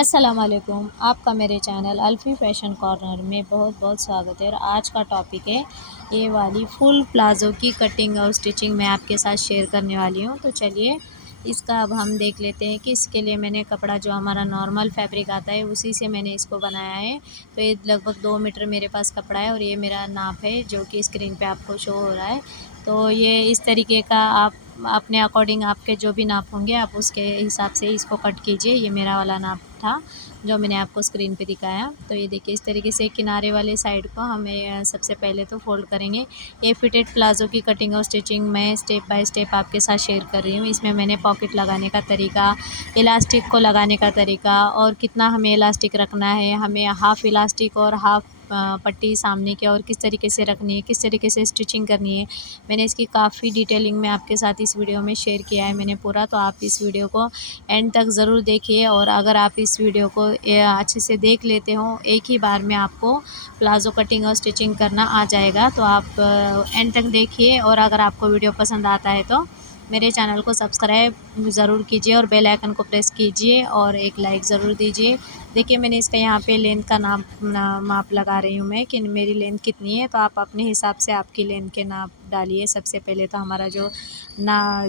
अस्सलामुअलैकुम, आपका मेरे चैनल अल्फ़ी फ़ैशन कॉर्नर में बहुत बहुत स्वागत है। और आज का टॉपिक है ये वाली फुल प्लाज़ो की कटिंग और स्टिचिंग मैं आपके साथ शेयर करने वाली हूँ। तो चलिए इसका अब हम देख लेते हैं कि इसके लिए मैंने कपड़ा जो हमारा नॉर्मल फैब्रिक आता है उसी से मैंने इसको बनाया है। तो ये लगभग 2 मीटर मेरे पास कपड़ा है और ये मेरा नाप है जो कि स्क्रीन पे आपको शो हो रहा है। तो ये इस तरीके का आप अपने अकॉर्डिंग आपके जो भी नाप होंगे आप उसके हिसाब से इसको कट कीजिए। ये मेरा वाला नाप था जो मैंने आपको स्क्रीन पे दिखाया। तो ये देखिए इस तरीके से किनारे वाले साइड को हमें सबसे पहले तो फोल्ड करेंगे। ये फिटेड प्लाज़ो की कटिंग और स्टिचिंग मैं स्टेप बाय स्टेप आपके साथ शेयर कर रही हूँ। इसमें मैंने पॉकेट लगाने का तरीका, इलास्टिक को लगाने का तरीका और कितना हमें इलास्टिक रखना है, हमें हाफ़ इलास्टिक और हाफ़ पट्टी सामने की और किस तरीके से रखनी है, किस तरीके से स्टिचिंग करनी है, मैंने इसकी काफ़ी डिटेलिंग में आपके साथ इस वीडियो में शेयर किया है मैंने पूरा। तो आप इस वीडियो को एंड तक ज़रूर देखिए और अगर आप इस वीडियो को अच्छे से देख लेते हो एक ही बार में आपको प्लाज़ो कटिंग और स्टिचिंग करना आ जाएगा। तो आप एंड तक देखिए और अगर आपको वीडियो पसंद आता है तो मेरे चैनल को सब्सक्राइब ज़रूर कीजिए और बेल आइकन को प्रेस कीजिए और एक लाइक ज़रूर दीजिए। देखिए मैंने इसका यहाँ पे लेंथ का माप लगा रही हूँ मैं कि मेरी लेंथ कितनी है। तो आप अपने हिसाब से आपकी लेंथ के नाप डालिए। सबसे पहले तो हमारा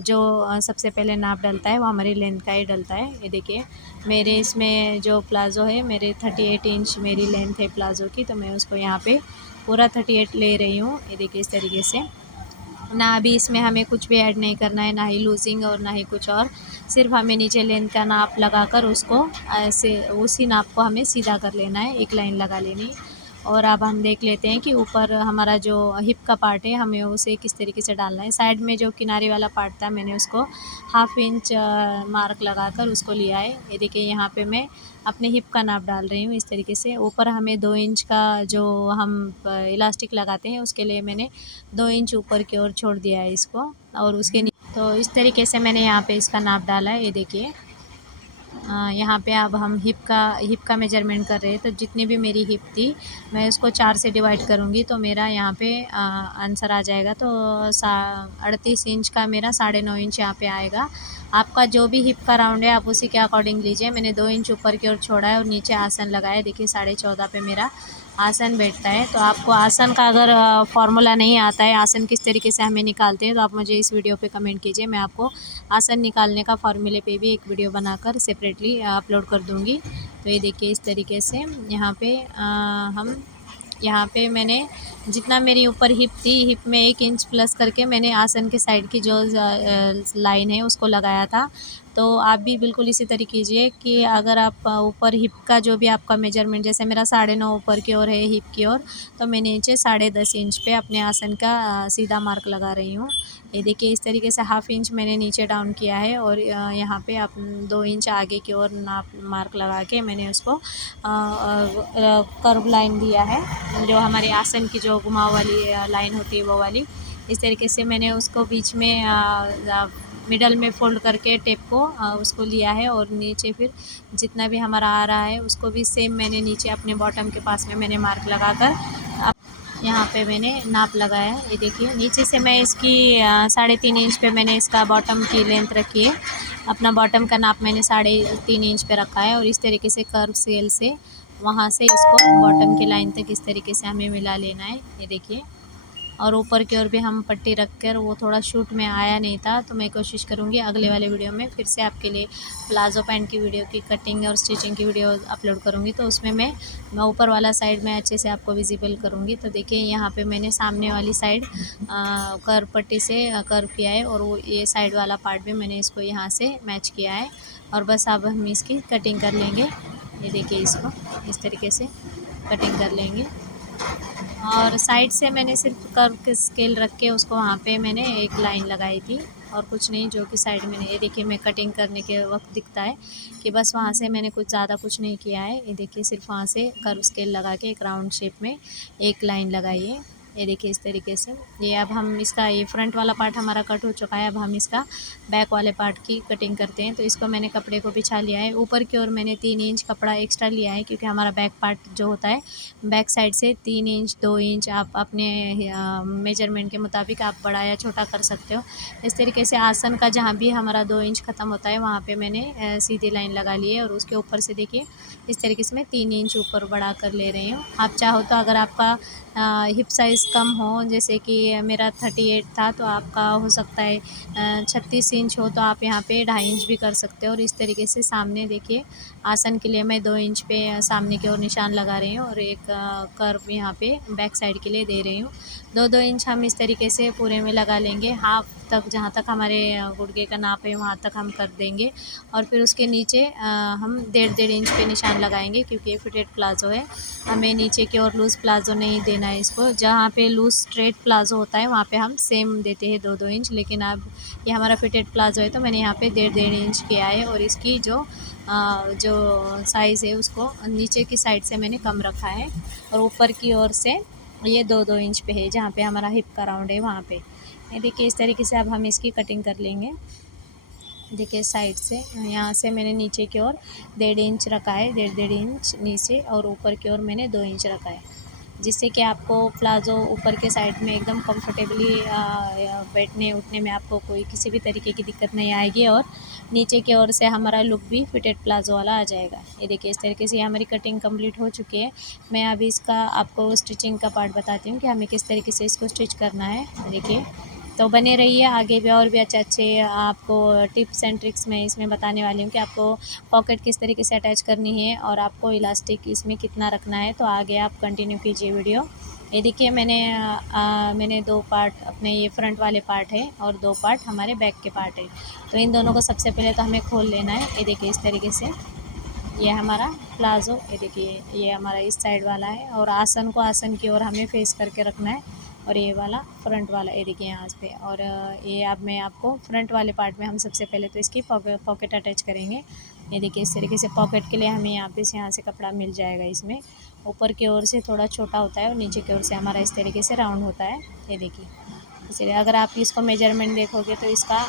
जो सबसे पहले नाप डलता है वो हमारी लेंथ का ही डलता है। ये देखिए मेरे इसमें जो प्लाज़ो है मेरे 38 इंच मेरी लेंथ है प्लाज़ो की। तो मैं उसको यहाँ पे पूरा 38 ले रही हूँ। ये देखिए इस तरीके से ना अभी इसमें हमें कुछ भी ऐड नहीं करना है, ना ही लूजिंग और ना ही कुछ और। सिर्फ हमें नीचे लेंथ का नाप लगाकर उसको ऐसे उसी नाप को हमें सीधा कर लेना है, एक लाइन लगा लेनी है। और अब हम देख लेते हैं कि ऊपर हमारा जो हिप का पार्ट है हमें उसे किस तरीके से डालना है। साइड में जो किनारे वाला पार्ट था मैंने उसको हाफ़ इंच मार्क लगाकर उसको लिया है। ये देखिए यहाँ पे मैं अपने हिप का नाप डाल रही हूँ इस तरीके से। ऊपर हमें 2 इंच का जो हम इलास्टिक लगाते हैं उसके लिए मैंने 2 इंच ऊपर की ओर छोड़ दिया है इसको। और उसके तो इस तरीके से मैंने यहाँ पे इसका नाप डाला है। ये देखिए यहाँ पे अब हम हिप का मेजरमेंट कर रहे हैं। तो जितनी भी मेरी हिप थी मैं उसको 4 से डिवाइड करूँगी तो मेरा यहाँ पे आंसर आ जाएगा। तो 38 इंच का मेरा 9.5 इंच यहाँ पे आएगा। आपका जो भी हिप का राउंड है आप उसी के अकॉर्डिंग लीजिए। मैंने 2 इंच ऊपर की ओर छोड़ा है और नीचे आसन लगाया। देखिए 14.5 पे मेरा आसन बैठता है। तो आपको आसन का अगर फॉर्मूला नहीं आता है, आसन किस तरीके से हमें निकालते हैं, तो आप मुझे इस वीडियो पे कमेंट कीजिए। मैं आपको आसन निकालने का फॉर्मूले पे भी एक वीडियो बनाकर सेपरेटली अपलोड कर दूँगी। तो ये देखिए इस तरीके से यहाँ पे हम यहाँ पे मैंने जितना मेरी ऊपर हिप थी, हिप में 1 इंच प्लस करके मैंने आसन के साइड की जो लाइन है उसको लगाया था। तो आप भी बिल्कुल इसी तरह कीजिए कि अगर आप ऊपर हिप का जो भी आपका मेजरमेंट, जैसे मेरा 9.5 ऊपर की ओर है हिप की ओर, तो मैं नीचे 10.5 इंच पे अपने आसन का सीधा मार्क लगा रही हूँ। ये देखिए इस तरीके से हाफ़ इंच मैंने नीचे डाउन किया है और यहाँ पे आप 2 इंच आगे की ओर नाप मार्क लगा के मैंने उसको कर्व लाइन दिया है, जो हमारे आसन की जो घुमाव वाली लाइन होती है वो वाली। इस तरीके से मैंने उसको बीच में मिडल में फ़ोल्ड करके टेप को उसको लिया है और नीचे फिर जितना भी हमारा आ रहा है उसको भी सेम मैंने नीचे अपने बॉटम के पास में मैंने मार्क लगाकर यहाँ पे मैंने नाप लगाया है। ये देखिए नीचे से मैं इसकी 3.5 इंच पे मैंने इसका बॉटम की लेंथ रखी है। अपना बॉटम का नाप मैंने 3.5 इंच पे रखा है और इस तरीके से कर्व स्केल से वहाँ से इसको बॉटम की लाइन तक इस तरीके से हमें मिला लेना है। ये देखिए और ऊपर की ओर भी हम पट्टी रख कर, वो थोड़ा शूट में आया नहीं था तो मैं कोशिश करूँगी अगले वाले वीडियो में फिर से आपके लिए प्लाज़ो पैंट की वीडियो की कटिंग और स्टिचिंग की वीडियो अपलोड करूँगी। तो उसमें मैं ऊपर वाला साइड में अच्छे से आपको विजिबल करूँगी। तो देखिए यहाँ पे मैंने सामने वाली साइड कर्व पट्टी से कर्व किया है और वो ये साइड वाला पार्ट भी मैंने इसको यहाँ से मैच किया है। और बस अब हम इसकी कटिंग कर लेंगे। ये देखिए इसको इस तरीके से कटिंग कर लेंगे और साइड से मैंने सिर्फ कर्व के स्केल रख के उसको वहाँ पे मैंने एक लाइन लगाई थी और कुछ नहीं, जो कि साइड में नहीं। ये देखिए मैं कटिंग करने के वक्त दिखता है कि बस वहाँ से मैंने कुछ ज़्यादा कुछ नहीं किया है। ये देखिए सिर्फ वहाँ से कर्व स्केल लगा के एक राउंड शेप में एक लाइन लगाई है। ये देखिए इस तरीके से। ये अब हम इसका ये फ्रंट वाला पार्ट हमारा कट हो चुका है। अब हम इसका बैक वाले पार्ट की कटिंग करते हैं। तो इसको मैंने कपड़े को बिछा लिया है। ऊपर की ओर मैंने 3 इंच कपड़ा एक्स्ट्रा लिया है, क्योंकि हमारा बैक पार्ट जो होता है बैक साइड से 3 इंच 2 इंच आप अपने मेजरमेंट के मुताबिक आप बड़ा या छोटा कर सकते हो। इस तरीके से आसन का जहाँ भी हमारा 2 इंच ख़त्म होता है वहाँ पे मैंने सीधी लाइन लगा ली है, और उसके ऊपर से देखिए इस तरीके से मैं 3 इंच ऊपर बढ़ा कर ले रही हूँ। आप चाहो तो अगर आपका हिप साइज़ कम हो, जैसे कि मेरा 38 था, तो आपका हो सकता है 36 इंच हो, तो आप यहाँ पे 2.5 इंच भी कर सकते हो। और इस तरीके से सामने देखिए आसन के लिए मैं 2 इंच पे सामने की ओर निशान लगा रही हूँ, और एक कर्व यहाँ पे बैक साइड के लिए दे रही हूँ। 2-2 इंच हम इस तरीके से पूरे में लगा लेंगे। हाफ तक जहाँ तक हमारे गुड़गे का नाप है वहाँ तक हम कर देंगे, और फिर उसके नीचे हम 1.5 इंच पे निशान लगाएंगे, क्योंकि ये फिटेड प्लाज़ो है। हमें नीचे की ओर लूज़ प्लाज़ो नहीं देना है इसको। जहाँ पे लूज़ स्ट्रेट प्लाज़ो होता है वहाँ पे हम सेम देते हैं 2-2 इंच, लेकिन अब ये हमारा फिटेड प्लाज़ो है तो मैंने यहाँ पे 1.5 इंच किया है, और इसकी जो साइज़ है उसको नीचे की साइड से मैंने कम रखा है, और ऊपर की ओर से ये 2-2 इंच पे है, जहाँ पे हमारा हिप का राउंड है वहाँ पे। ये देखिए इस तरीके से अब हम इसकी कटिंग कर लेंगे। देखिए साइड से यहाँ से मैंने नीचे की ओर 1.5 इंच रखा है, 1.5 इंच नीचे, और ऊपर की ओर मैंने 2 इंच रखा है, जिससे कि आपको प्लाज़ो ऊपर के साइड में एकदम कंफर्टेबली बैठने उठने में आपको कोई किसी भी तरीके की दिक्कत नहीं आएगी, और नीचे की ओर से हमारा लुक भी फिटेड प्लाज़ो वाला आ जाएगा। ये देखिए इस तरीके से ये हमारी कटिंग कंप्लीट हो चुकी है। मैं अभी इसका आपको स्टिचिंग का पार्ट बताती हूँ कि हमें किस तरीके से इसको स्टिच करना है। देखिए, तो बने रहिए, आगे भी और भी अच्छे आपको टिप्स एंड ट्रिक्स मैं इसमें बताने वाली हूँ कि आपको पॉकेट किस तरीके से अटैच करनी है, और आपको इलास्टिक इसमें कितना रखना है। तो आगे आप कंटिन्यू कीजिए वीडियो। ये देखिए मैंने 2 पार्ट अपने ये फ्रंट वाले पार्ट है, और 2 पार्ट हमारे बैक के पार्ट है। तो इन दोनों को सबसे पहले तो हमें खोल लेना है। ये देखिए इस तरीके से ये हमारा प्लाज़ो, ये देखिए ये हमारा इस साइड वाला है, और आसन को आसन की ओर हमें फेस करके रखना है, और ये वाला फ्रंट वाला ये देखिए यहाँ पे। और ये अब मैं आपको फ्रंट वाले पार्ट में हम सबसे पहले तो इसकी पॉकेट अटैच करेंगे। ये देखिए इस तरीके से पॉकेट के लिए हमें यहाँ से कपड़ा मिल जाएगा। इसमें ऊपर की ओर से थोड़ा छोटा होता है, और नीचे की ओर से हमारा इस तरीके से राउंड होता है। ये देखिए इसलिए अगर आप इसको मेजरमेंट देखोगे तो इसका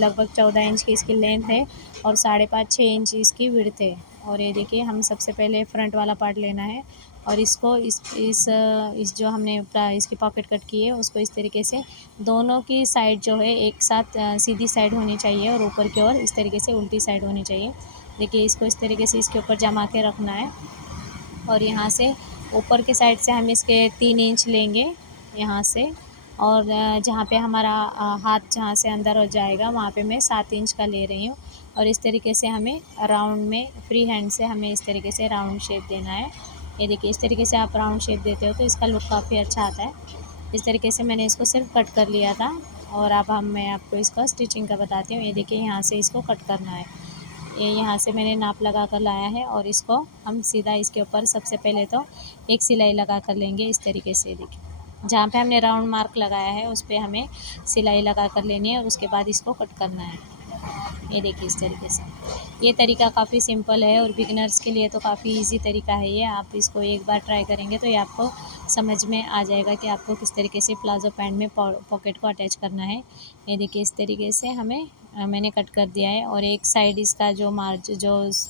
लगभग 14 इंच की इसकी लेंथ है, और 5.5-6 इंच इसकी विड्थ है। और ये देखिए हम सबसे पहले फ्रंट वाला पार्ट लेना है, और इसको इस जो हमने इसकी पॉकेट कट की है उसको इस तरीके से दोनों की साइड जो है एक साथ सीधी साइड होनी चाहिए, और ऊपर की ओर इस तरीके से उल्टी साइड होनी चाहिए। देखिए इसको इस तरीके से इसके ऊपर जमा के रखना है, और यहाँ से ऊपर के साइड से हम इसके 3 इंच लेंगे यहाँ से, और जहाँ पे हमारा हाथ जहाँ से अंदर हो जाएगा वहाँ पे मैं 7 इंच का ले रही हूँ। और इस तरीके से हमें राउंड में फ्री हैंड से हमें इस तरीके से राउंड शेप देना है। ये देखिए इस तरीके से आप राउंड शेप देते हो तो इसका लुक काफ़ी अच्छा आता है। इस तरीके से मैंने इसको सिर्फ कट कर लिया था, और अब मैं आपको इसका स्टिचिंग का बताती हूँ। ये देखिए यहाँ से इसको कट करना है। ये यहाँ से मैंने नाप लगा कर लाया है, और इसको हम सीधा इसके ऊपर सबसे पहले तो एक सिलाई लगा कर लेंगे। इस तरीके से देखिए जहाँ पे हमने राउंड मार्क लगाया है उस पे हमें सिलाई लगा कर लेनी है, और उसके बाद इसको कट करना है। ये देखिए इस तरीके से ये तरीका काफ़ी सिंपल है, और बिगिनर्स के लिए तो काफ़ी इजी तरीका है ये। आप इसको एक बार ट्राई करेंगे तो ये आपको समझ में आ जाएगा कि आपको किस तरीके से प्लाज़ो पैंट में पॉकेट को अटैच करना है। ये देखिए इस तरीके से मैंने कट कर दिया है, और एक साइड इसका जो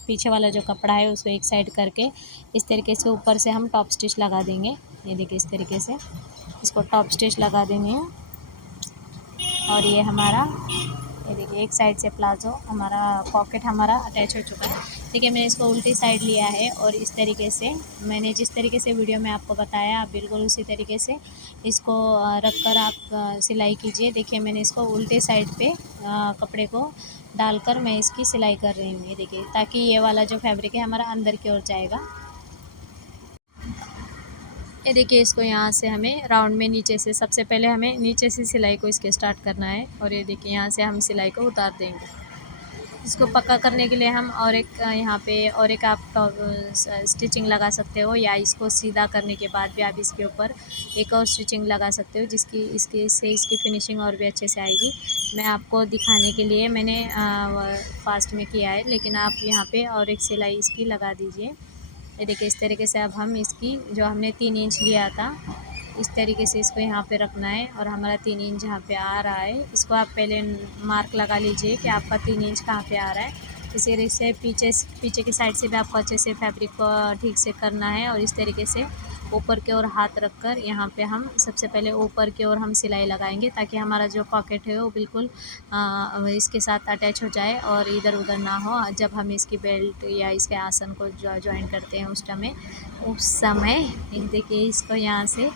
पीछे वाला जो कपड़ा है उसको एक साइड करके इस तरीके से ऊपर से हम टॉप स्टिच लगा देंगे। ये देखिए इस तरीके से इसको टॉप स्टिच लगा देंगे, और ये देखिए एक साइड से प्लाज़ो हमारा पॉकेट हमारा अटैच हो चुका है। देखिए मैंने इसको उल्टी साइड लिया है, और इस तरीके से मैंने जिस तरीके से वीडियो में आपको बताया आप बिल्कुल उसी तरीके से इसको रख कर आप सिलाई कीजिए। देखिए मैंने इसको उल्टे साइड पे कपड़े को डालकर मैं इसकी सिलाई कर रही हूँ। ये देखिए ताकि ये वाला जो फैब्रिक है हमारा अंदर की ओर जाएगा। ये देखिए इसको यहाँ से हमें राउंड में नीचे से सबसे पहले हमें नीचे से सिलाई को इसके स्टार्ट करना है, और ये देखिए यहाँ से हम सिलाई को उतार देंगे। इसको पक्का करने के लिए हम और एक यहाँ पे और एक आप स्टिचिंग लगा सकते हो, या इसको सीधा करने के बाद भी आप इसके ऊपर एक और स्टिचिंग लगा सकते हो, जिसकी इसकी फिनिशिंग और भी अच्छे से आएगी। मैं आपको दिखाने के लिए मैंने फास्ट में किया है, लेकिन आप यहाँ पे और एक सिलाई इसकी लगा दीजिए। ये देखिए इस तरीके से अब हम इसकी जो हमने 3 इंच लिया था इस तरीके से इसको यहाँ पे रखना है और हमारा 3 इंच जहाँ पे आ रहा है इसको आप पहले मार्क लगा लीजिए कि आपका 3 इंच कहाँ पे आ रहा है। इसी तरीके से पीछे की साइड से भी आपको अच्छे से फैब्रिक को ठीक से करना है और इस तरीके से ऊपर की ओर हाथ रखकर यहाँ पे हम सबसे पहले ऊपर की ओर हम सिलाई लगाएंगे ताकि हमारा जो पॉकेट है वो बिल्कुल इसके साथ अटैच हो जाए और इधर उधर ना हो जब हम इसकी बेल्ट या इसके आसन को ज्वाइन करते हैं उस समय देखिए इसको यहाँ से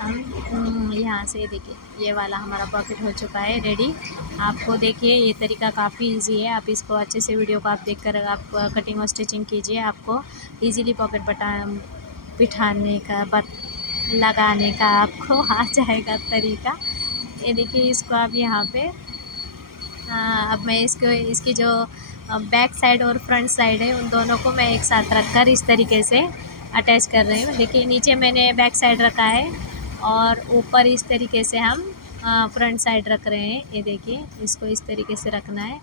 हम यहाँ से देखिए ये वाला हमारा पॉकेट हो चुका है रेडी। आपको देखिए ये तरीका काफ़ी इजी है, आप इसको अच्छे से वीडियो को आप देखकर आप कटिंग और स्टिचिंग कीजिए, आपको इजीली पॉकेट बिठाने का लगाने का आपको आ जाएगा तरीका। ये देखिए इसको आप यहाँ पे अब मैं इसकी जो बैक साइड और फ्रंट साइड है उन दोनों को मैं एक साथ रखकर इस तरीके से अटैच कर रही हूँ। देखिए नीचे मैंने बैक साइड रखा है और ऊपर इस तरीके से हम फ्रंट साइड रख रहे हैं। ये देखिए इसको इस तरीके से रखना है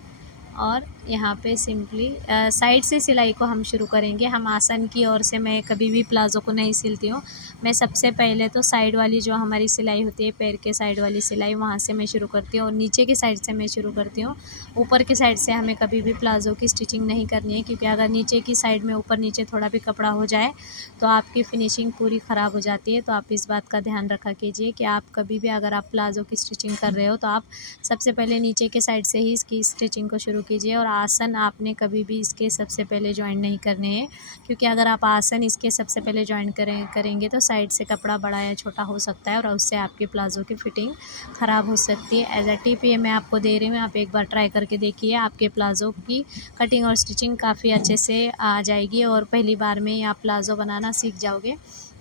और यहाँ पे सिंपली साइड से सिलाई को हम शुरू करेंगे। हम आसन की ओर से मैं कभी भी प्लाज़ो को नहीं सिलती हूँ, मैं सबसे पहले तो साइड वाली जो हमारी सिलाई होती है पैर के साइड वाली सिलाई वहाँ से मैं शुरू करती हूँ और नीचे की साइड से मैं शुरू करती हूँ। ऊपर की साइड से हमें कभी भी प्लाज़ो की स्टिचिंग नहीं करनी है, क्योंकि अगर नीचे की साइड में ऊपर नीचे थोड़ा भी कपड़ा हो जाए तो आपकी फिनिशिंग पूरी ख़राब हो जाती है। तो आप इस बात का ध्यान रखा कीजिए कि आप कभी भी अगर आप प्लाज़ो की स्टिचिंग कर रहे हो तो आप सबसे पहले नीचे के साइड से ही इसकी स्टिचिंग को शुरू कीजिए और आसन आपने कभी भी इसके सबसे पहले ज्वाइन नहीं करने हैं, क्योंकि अगर आप आसन इसके सबसे पहले ज्वाइन करेंगे तो साइड से कपड़ा बड़ा या छोटा हो सकता है और उससे आपकी प्लाज़ो की फ़िटिंग ख़राब हो सकती है। एज अ टिप ये मैं आपको दे रही हूँ, आप एक बार ट्राई करके देखिए, आपके प्लाज़ो की कटिंग और स्टिचिंग काफ़ी अच्छे से आ जाएगी और पहली बार में ही आप प्लाज़ो बनाना सीख जाओगे।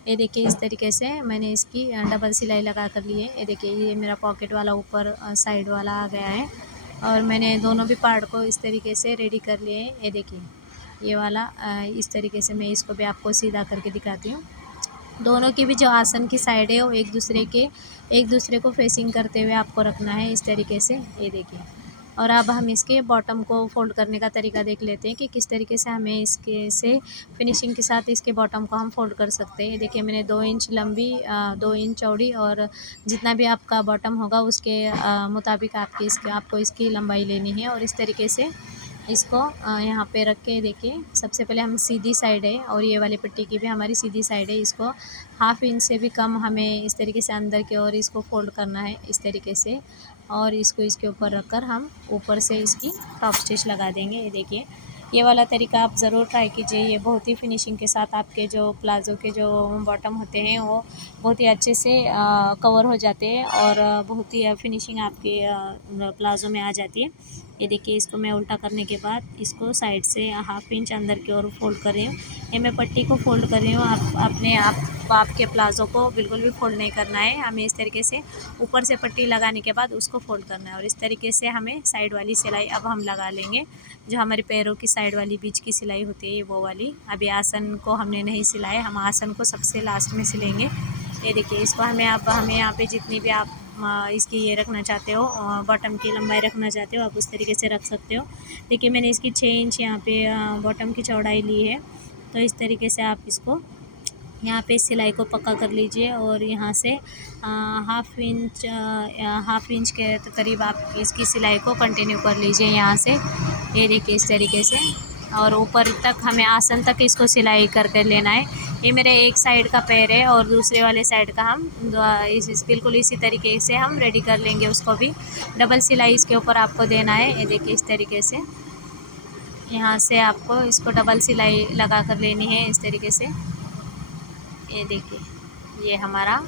ये देखिए इस तरीके से मैंने इसकी डबल सिलाई लगा कर ली है। ये देखिए ये मेरा पॉकेट वाला ऊपर साइड वाला आ गया है और मैंने दोनों भी पार्ट को इस तरीके से रेडी कर लिए हैं। ये देखिए ये वाला इस तरीके से मैं इसको भी आपको सीधा करके दिखाती हूँ। दोनों की भी जो आसन की साइड है वो एक दूसरे को फेसिंग करते हुए आपको रखना है इस तरीके से। ये देखिए और अब हम इसके बॉटम को फोल्ड करने का तरीका देख लेते हैं कि किस तरीके से हमें इसके से फिनिशिंग के साथ इसके बॉटम को हम फोल्ड कर सकते हैं। देखिए मैंने 2 इंच लंबी 2 इंच चौड़ी और जितना भी आपका बॉटम होगा उसके मुताबिक आपको इसकी लंबाई लेनी है और इस तरीके से इसको यहाँ पे रख के देखिए सबसे पहले हम सीधी साइड है और ये वाली पट्टी की भी हमारी सीधी साइड है, इसको हाफ इंच से भी कम हमें इस तरीके से अंदर की ओर इसको फोल्ड करना है इस तरीके से और इसको इसके ऊपर रखकर हम ऊपर से इसकी टॉप स्टिच लगा देंगे। ये देखिए ये वाला तरीका आप ज़रूर ट्राई कीजिए, ये बहुत ही फिनिशिंग के साथ आपके जो प्लाज़ो के जो बॉटम होते हैं वो बहुत ही अच्छे से कवर हो जाते हैं और बहुत ही फिनिशिंग आपके प्लाज़ो में आ जाती है। ये देखिए इसको मैं उल्टा करने के बाद इसको साइड से हाफ इंच अंदर की ओर फोल्ड कर रही हूँ। ये मैं पट्टी को फोल्ड कर रही हूँ, आपके प्लाज़ो को बिल्कुल भी फोल्ड नहीं करना है, हमें इस तरीके से ऊपर से पट्टी लगाने के बाद उसको फोल्ड करना है और इस तरीके से हमें साइड वाली सिलाई अब हम लगा लेंगे। जो हमारे पैरों की साइड वाली बीच की सिलाई होती है ये वो वाली, अभी आसन को हमने नहीं सिलाया, हम आसन को सबसे लास्ट में सिलेंगे। ये देखिए इसको हमें यहाँ पे जितनी भी आप इसकी ये रखना चाहते हो बॉटम की लंबाई रखना चाहते हो आप उस तरीके से रख सकते हो। देखिए मैंने इसकी 6 इंच यहाँ पे बॉटम की चौड़ाई ली है, तो इस तरीके से आप इसको यहाँ पे सिलाई को पक्का कर लीजिए और यहाँ से हाफ इंच के करीब आप इसकी सिलाई को कंटिन्यू कर लीजिए यहाँ से। ये देखिए इस तरीके से और ऊपर तक हमें आसन तक इसको सिलाई करके लेना है। ये मेरे एक साइड का पैर है और दूसरे वाले साइड का हम बिल्कुल इसी तरीके से हम रेडी कर लेंगे, उसको भी डबल सिलाई इसके ऊपर आपको देना है। ये देखिए इस तरीके से यहाँ से आपको इसको डबल सिलाई लगा कर लेनी है इस तरीके से। ये देखिए ये हमारा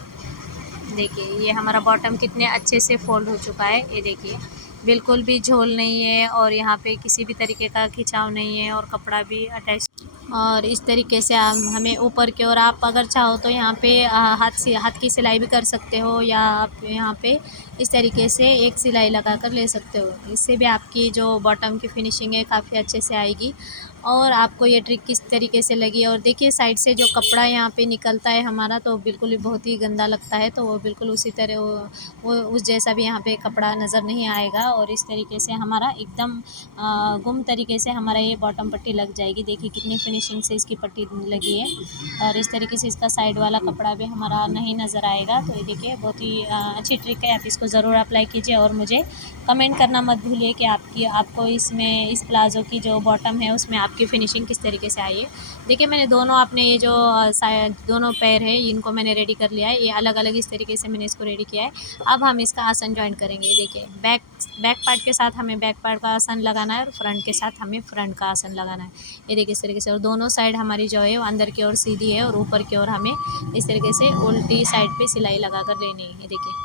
बॉटम कितने अच्छे से फोल्ड हो चुका है। ये देखिए बिल्कुल भी झोल नहीं है और यहाँ पे किसी भी तरीके का खिंचाव नहीं है और कपड़ा भी अटैच और इस तरीके से हमें ऊपर की ओर आप अगर चाहो तो यहाँ पे हाथ की सिलाई भी कर सकते हो या आप यहाँ पे इस तरीके से एक सिलाई लगा कर ले सकते हो, इससे भी आपकी जो बॉटम की फिनिशिंग है काफ़ी अच्छे से आएगी और आपको ये ट्रिक किस तरीके से लगी। और देखिए साइड से जो कपड़ा यहाँ पे निकलता है हमारा, तो बिल्कुल ही बहुत ही गंदा लगता है, तो वो बिल्कुल उसी तरह वो उस जैसा भी यहाँ पे कपड़ा नज़र नहीं आएगा। और इस तरीके से हमारा एकदम गुम तरीके से हमारा ये बॉटम पट्टी लग जाएगी। देखिए कितनी फिनिशिंग से इसकी पट्टी लगी है, और इस तरीके से इसका साइड वाला कपड़ा भी हमारा नहीं नज़र आएगा। तो ये देखिए बहुत ही अच्छी ट्रिक है, आप इसको ज़रूर अप्लाई कीजिए और मुझे कमेंट करना मत भूलिए कि आपको इसमें इस प्लाज़ो की जो बॉटम है उसमें आपकी फिनिशिंग किस तरीके से आई है। देखिए मैंने दोनों अपने ये जो दोनों पैर है इनको मैंने रेडी कर लिया है, ये अलग अलग इस तरीके से मैंने इसको रेडी किया है। अब हम इसका आसन ज्वाइन करेंगे। देखिए बैक पार्ट के साथ हमें बैक पार्ट का आसन लगाना है और फ्रंट के साथ हमें फ्रंट का आसन लगाना है। ये देखिए इस तरीके से, और दोनों साइड हमारी जो है वो अंदर की ओर सीधी है और ऊपर की ओर हमें इस तरीके से उल्टी साइड पे सिलाई लगा कर लेनी है। ये देखिए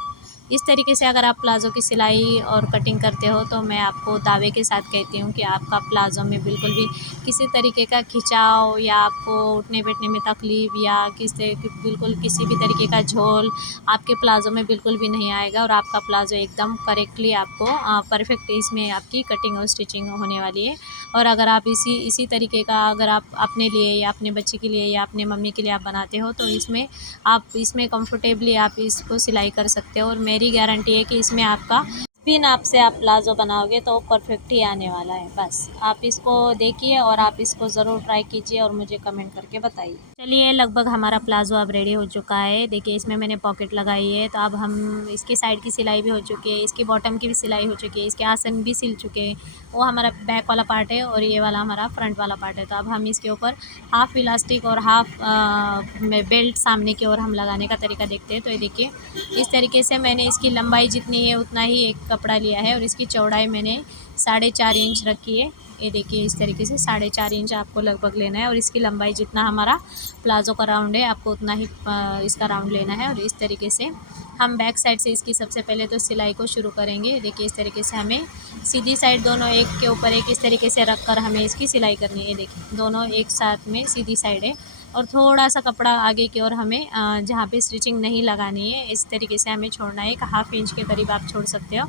इस तरीके से अगर आप प्लाज़ो की सिलाई और कटिंग करते हो तो मैं आपको दावे के साथ कहती हूँ कि आपका प्लाज़ो में बिल्कुल भी किसी तरीके का खिंचाव या आपको उठने बैठने में तकलीफ़ या बिल्कुल किसी भी तरीके का झोल आपके प्लाज़ो में बिल्कुल भी नहीं आएगा, और आपका प्लाज़ो एकदम करेक्टली आपको परफेक्ट इसमें आपकी कटिंग और स्टिचिंग होने वाली है। और अगर आप इसी तरीके का अगर आप अपने लिए या अपने बच्चे के लिए या अपने मम्मी के लिए आप बनाते हो तो इसमें कंफर्टेबली आप इसको सिलाई कर सकते हो। और मेरी गारंटी है कि इसमें आपका पिन नाप से आप प्लाज़ो बनाओगे तो परफेक्ट ही आने वाला है। बस आप इसको देखिए और आप इसको ज़रूर ट्राई कीजिए और मुझे कमेंट करके बताइए। चलिए लगभग हमारा प्लाज़ो अब रेडी हो चुका है। देखिए इसमें मैंने पॉकेट लगाई है, तो अब हम इसकी साइड की सिलाई भी हो चुकी है, इसकी बॉटम की भी सिलाई हो चुकी है, इसके आसन भी सिल चुके हैं। वो हमारा बैक वाला पार्ट है और ये वाला हमारा फ्रंट वाला पार्ट है। तो अब हम इसके ऊपर हाफ़ इलास्टिक और हाफ़ बेल्ट सामने की ओर हम लगाने का तरीका देखते हैं। तो ये देखिए इस तरीके से मैंने इसकी लंबाई जितनी है उतना ही एक कपड़ा लिया है और इसकी चौड़ाई मैंने 4.5 इंच रखी है। ये देखिए इस तरीके से 4.5 इंच आपको लगभग लेना है, और इसकी लंबाई जितना हमारा प्लाज़ो का राउंड है आपको उतना ही इसका राउंड लेना है। और इस तरीके से हम बैक साइड से इसकी सबसे पहले तो सिलाई को शुरू करेंगे। देखिए इस तरीके से हमें सीधी साइड दोनों एक के ऊपर एक इस तरीके से रख कर हमें इसकी सिलाई करनी है। देखिए दोनों एक साथ में सीधी साइड है, और थोड़ा सा कपड़ा आगे की ओर हमें जहाँ पे स्टिचिंग नहीं लगानी है इस तरीके से हमें छोड़ना है। 1/2 इंच के करीब आप छोड़ सकते हो,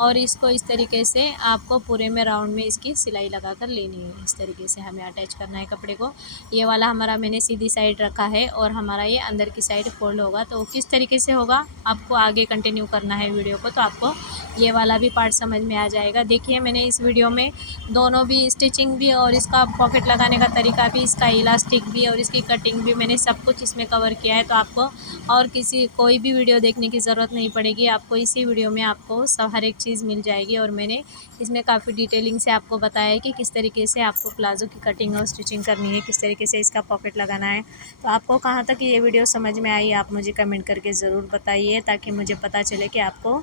और इसको इस तरीके से आपको पूरे में राउंड में इसकी सिलाई लगा कर लेनी है। इस तरीके से हमें अटैच करना है कपड़े को। ये वाला हमारा मैंने सीधी साइड रखा है और हमारा ये अंदर की साइड फोल्ड होगा। तो किस तरीके से होगा आपको आगे कंटिन्यू करना है वीडियो को, तो आपको ये वाला भी पार्ट समझ में आ जाएगा। देखिए मैंने इस वीडियो में दोनों भी स्टिचिंग भी और इसका पॉकेट लगाने का तरीका भी, इसका इलास्टिक भी और इसकी कटिंग भी मैंने सब कुछ इसमें कवर किया है। तो आपको और कोई भी वीडियो देखने की ज़रूरत नहीं पड़ेगी, आपको इसी वीडियो में आपको सब हर एक चीज़ मिल जाएगी। और मैंने इसमें काफ़ी डिटेलिंग से आपको बताया है कि किस तरीके से आपको प्लाज़ो की कटिंग और स्टिचिंग करनी है, किस तरीके से इसका पॉकेट लगाना है। तो आपको कहाँ तक ये वीडियो समझ में आई आप मुझे कमेंट करके ज़रूर बताइए, ताकि मुझे पता चले कि आपको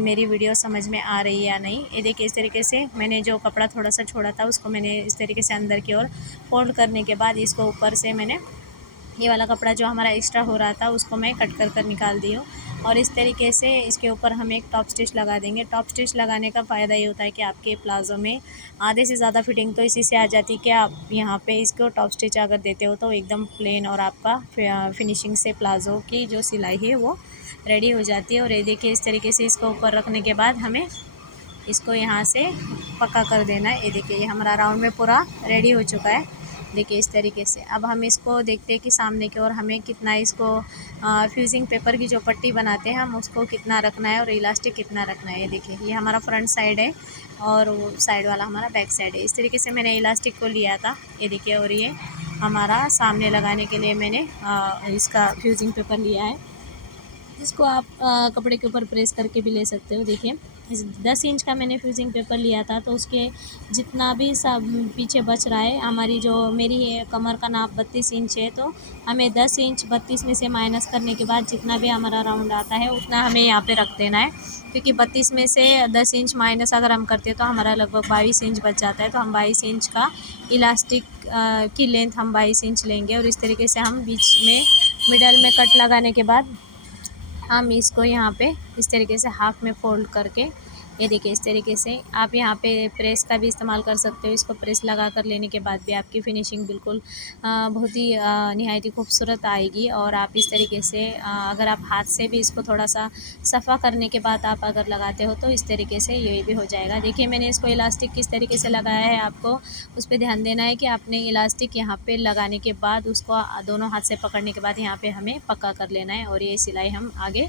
मेरी वीडियो समझ में आ रही है या नहीं। ये देखिए इस तरीके से मैंने जो कपड़ा थोड़ा सा छोड़ा था उसको मैंने इस तरीके से अंदर की ओर फोल्ड करने के बाद इसको ऊपर से मैंने ये वाला कपड़ा जो हमारा एक्स्ट्रा हो रहा था उसको मैं कट कर निकाल दी हूँ। और इस तरीके से इसके ऊपर हम एक टॉप स्टिच लगा देंगे। टॉप स्टिच लगाने का फ़ायदा ये होता है कि आपके प्लाज़ो में आधे से ज़्यादा फिटिंग तो इसी से आ जाती है कि आप यहाँ पे इसको टॉप स्टिच अगर देते हो तो एकदम प्लेन और आपका फिनिशिंग से प्लाज़ो की जो सिलाई है वो रेडी हो जाती है। और ये देखिए इस तरीके से इसको ऊपर रखने के बाद हमें इसको यहाँ से पक्का कर देना है। ये देखिए ये हमारा राउंड में पूरा रेडी हो चुका है। देखिए इस तरीके से अब हम इसको देखते हैं कि सामने की ओर हमें कितना इसको फ्यूजिंग पेपर की जो पट्टी बनाते हैं हम उसको कितना रखना है और इलास्टिक कितना रखना है। ये देखिए ये हमारा फ्रंट साइड है और वो साइड वाला हमारा बैक साइड है। इस तरीके से मैंने इलास्टिक को लिया था। ये देखिए और ये हमारा सामने लगाने के लिए मैंने इसका फ्यूजिंग पेपर लिया है, जिसको आप कपड़े के ऊपर प्रेस करके भी ले सकते हो। देखिए 10 इंच का मैंने फ्यूजिंग पेपर लिया था, तो उसके जितना भी सब पीछे बच रहा है मेरी कमर का नाप 32 इंच है, तो हमें 10 इंच 32 में से माइनस करने के बाद जितना भी हमारा राउंड आता है उतना हमें यहाँ पे रख देना है। क्योंकि 32 में से 10 इंच माइनस अगर हम करते हैं तो हमारा लगभग 22 इंच बच जाता है। तो हम 22 इंच का इलास्टिक की लेंथ हम 22 इंच लेंगे, और इस तरीके से हम बीच में मिडल में कट लगाने के बाद हम इसको यहाँ पे इस तरीके से हाफ़ में फोल्ड करके ये देखिए इस तरीके से आप यहाँ पे प्रेस का भी इस्तेमाल कर सकते हो। इसको प्रेस लगा कर लेने के बाद भी आपकी फिनिशिंग बिल्कुल बहुत ही निहायत ही खूबसूरत आएगी। और आप इस तरीके से अगर आप हाथ से भी इसको थोड़ा सा सफ़ा करने के बाद आप अगर लगाते हो तो इस तरीके से ये भी हो जाएगा। देखिए मैंने इसको इलास्टिक किस तरीके से लगाया है, आपको उस पर ध्यान देना है कि आपने इलास्टिक यहाँ पे लगाने के बाद उसको दोनों हाथ से पकड़ने के बाद यहाँ पे हमें पक्का कर लेना है। और ये सिलाई हम आगे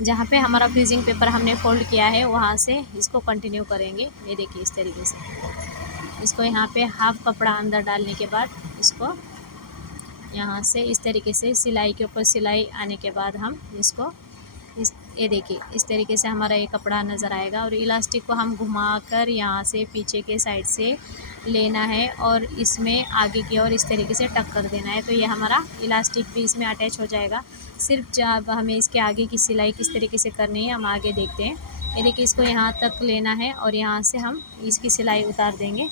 जहाँ पे हमारा फ्यूजिंग पेपर हमने फोल्ड किया है वहाँ से इसको कंटिन्यू करेंगे। ये देखिए इस तरीके से इसको यहाँ पे हाफ कपड़ा अंदर डालने के बाद इसको यहाँ से इस तरीके से सिलाई के ऊपर सिलाई आने के बाद हम इसको ये देखिए इस तरीके से हमारा ये कपड़ा नज़र आएगा। और इलास्टिक को हम घुमाकर यहाँ से पीछे के साइड से लेना है और इसमें आगे की ओर इस तरीके से टक कर देना है। तो ये हमारा इलास्टिक भी इसमें अटैच हो जाएगा। सिर्फ जब हमें इसके आगे की सिलाई किस तरीके से करनी है हम आगे देखते हैं। ये देखिए इसको यहाँ तक लेना है और यहाँ से हम इसकी सिलाई उतार देंगे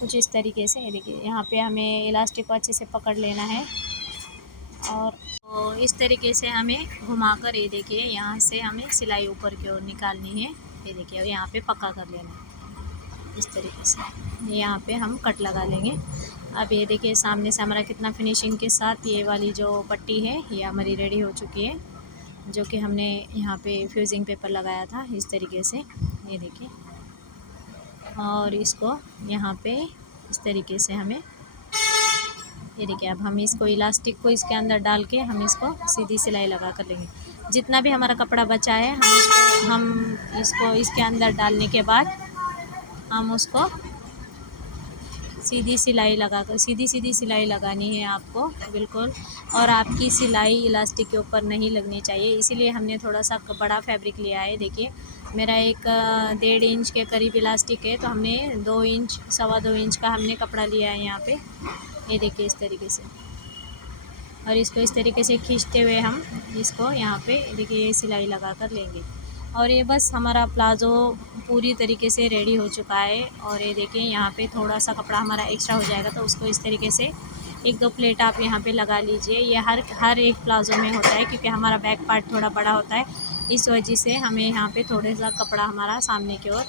कुछ इस तरीके से। ये देखिए यहाँ पे हमें इलास्टिक को अच्छे से पकड़ लेना है और तो इस तरीके से हमें घुमाकर ये देखिए यहाँ से हमें सिलाई ऊपर की ओर निकालनी है। ये देखिए और यहाँ पे पक्का कर लेना है इस तरीके से। यहाँ पे हम कट लगा लेंगे। अब ये देखिए सामने से हमारा कितना फिनिशिंग के साथ ये वाली जो पट्टी है ये हमारी रेडी हो चुकी है, जो कि हमने यहाँ पे फ्यूजिंग पेपर लगाया था इस तरीके से। ये देखिए और इसको यहाँ पे इस तरीके से हमें ये देखिए अब हम इसको इलास्टिक को इसके अंदर डाल के हम इसको सीधी सिलाई लगा कर लेंगे। जितना भी हमारा कपड़ा बचा है हम इसको इसके अंदर डालने के बाद हम उसको सीधी सिलाई लगाकर सीधी सिलाई लगानी है आपको बिल्कुल। और आपकी सिलाई इलास्टिक के ऊपर नहीं लगनी चाहिए, इसीलिए हमने थोड़ा सा बड़ा फैब्रिक लिया है। देखिए मेरा एक 1.5 इंच के करीब इलास्टिक है, तो हमने 2 इंच 2.25 इंच का हमने कपड़ा लिया है यहाँ पे। ये देखिए इस तरीके से और इसको इस तरीके से खींचते हुए हम इसको यहाँ पे देखिए ये सिलाई लगा कर लेंगे। और ये बस हमारा प्लाज़ो पूरी तरीके से रेडी हो चुका है। और ये देखिए यहाँ पे थोड़ा सा कपड़ा हमारा एक्स्ट्रा हो जाएगा तो उसको इस तरीके से 1-2 प्लेट आप यहाँ पे लगा लीजिए। ये हर एक प्लाज़ो में होता है क्योंकि हमारा बैक पार्ट थोड़ा बड़ा होता है, इस वजह से हमें यहाँ पे थोड़ा सा कपड़ा हमारा सामने की ओर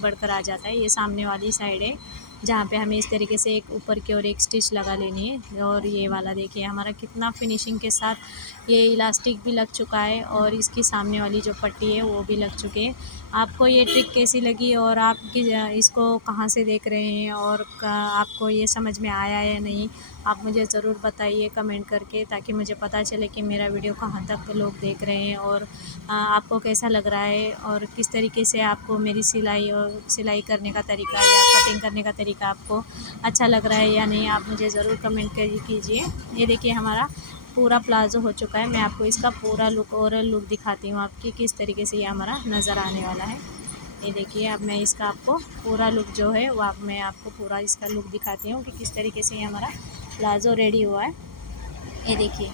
बढ़कर आ जाता है। ये सामने वाली साइड है जहाँ पे हमें इस तरीके से एक ऊपर की ओर एक स्टिच लगा लेनी है। और ये वाला देखिए हमारा कितना फिनिशिंग के साथ ये इलास्टिक भी लग चुका है और इसकी सामने वाली जो पट्टी है वो भी लग चुके हैं। आपको ये ट्रिक कैसी लगी और आप इसको कहाँ से देख रहे हैं और आपको ये समझ में आया या नहीं, आप मुझे ज़रूर बताइए कमेंट करके, ताकि मुझे पता चले कि मेरा वीडियो कहाँ तक लोग देख रहे हैं और आपको कैसा लग रहा है और किस तरीके से आपको मेरी सिलाई करने का तरीका या कटिंग करने का तरीका आपको अच्छा लग रहा है या नहीं, आप मुझे ज़रूर कमेंट कीजिए। ये देखिए हमारा पूरा प्लाज़ो हो चुका है। मैं आपको इसका पूरा लुक ओवरऑल लुक दिखाती हूँ आपकी किस तरीके से ये हमारा नज़र आने वाला है। ये देखिए अब मैं इसका आपको पूरा लुक जो है वो मैं आपको पूरा इसका लुक दिखाती हूँ कि किस तरीके से ये हमारा प्लाज़ो रेडी हुआ है। ये देखिए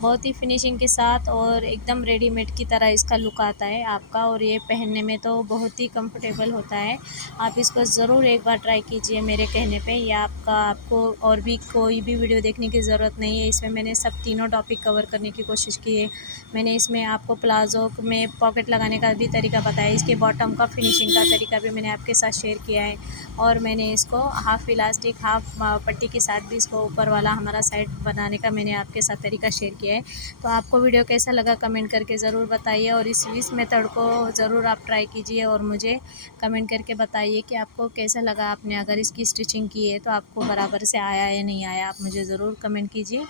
बहुत ही फिनिशिंग के साथ और एकदम रेडीमेड की तरह इसका लुक आता है आपका। और ये पहनने में तो बहुत ही कंफर्टेबल होता है। आप इसको ज़रूर एक बार ट्राई कीजिए मेरे कहने पे। या आपको और भी कोई भी वीडियो देखने की ज़रूरत नहीं है, इसमें मैंने सब तीनों टॉपिक कवर करने की कोशिश की है। मैंने इसमें आपको प्लाज़ो में पॉकेट लगाने का भी तरीका बताया, इसके बॉटम का फिनिशिंग का तरीका भी मैंने आपके साथ शेयर किया है। और मैंने इसको हाफ़ इलास्टिक हाफ़ पट्टी के साथ भी इसको ऊपर वाला हमारा साइड बनाने का मैंने आपके साथ तरीका शेयर किया है। तो आपको वीडियो कैसा लगा कमेंट करके ज़रूर बताइए और इस मेथड को ज़रूर आप ट्राई कीजिए और मुझे कमेंट करके बताइए कि आपको कैसा लगा। आपने अगर इसकी स्टिचिंग की है तो आपको बराबर से आया या नहीं आया, आप मुझे ज़रूर कमेंट कीजिए।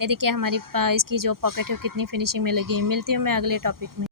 ये देखिए हमारी इसकी जो पॉकेट है कितनी फिनिशिंग में लगी है। मिलती हूँ मैं अगले टॉपिक में।